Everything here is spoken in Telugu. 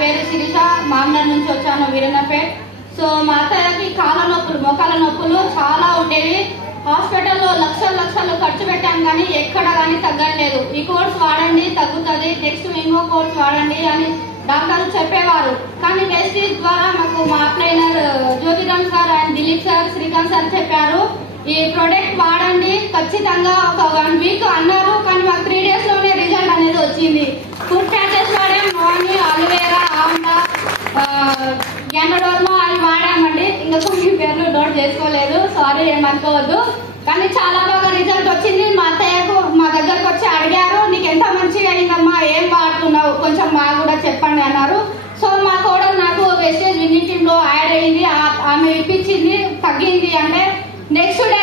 పేరు శిరీష, మామనర్ నుంచి వచ్చాను, వీరన్నపేట్. సో మా అత్తయ్యకి కాళ్ళ నొప్పులు, మోకాళ్ళ నొప్పులు చాలా ఉండేవి. హాస్పిటల్లో లక్షలు ఖర్చు పెట్టాం కానీ ఎక్కడ కానీ తగ్గలేదు. ఈ కోర్స్ వాడండి తగ్గుతుంది, నెక్స్ట్ ఇంకో కోర్స్ వాడండి అని డాక్టర్లు చెప్పేవారు. కానీ టెస్ట్ ద్వారా మాకు మా upliner Jyothiram sir and Dilip sir, Srikanth sir చెప్పారు, ఈ ప్రోడక్ట్ వాడండి ఖచ్చితంగా ఒక 1 వీక్ అన్నారు. కానీ మాకు 3 days లోనే రిజల్ట్ అనేది వచ్చింది. ఫుడ్ ప్యాచెస్ వాడాం, మార్నింగ్ అలోవేరా, ఆమ్లా, గ్యానోడోర్మా అవి వాడామండి. ఇంకా కొన్ని పేర్లు నోట్ చేసుకోలేదు, సారీ ఏమనుకోవద్దు. కానీ చాలా బాగా రిజల్ట్ వచ్చింది. మా అత్తయ్యకు మా దగ్గరకు వచ్చి అడిగారు, నీకు ఎంత మంచిగా అయిందమ్మా, ఏం వాడుతున్నావు, కొంచెం మాకు కూడా చెప్పండి అన్నారు. సో మా కోడలు నాకు వెస్టేజ్ విన్నింగ్ టీమ్ లో యాడ్ అయ్యింది, ఆమె ఇప్పించింది, తగ్గింది. అంటే నెక్స్ట్ డే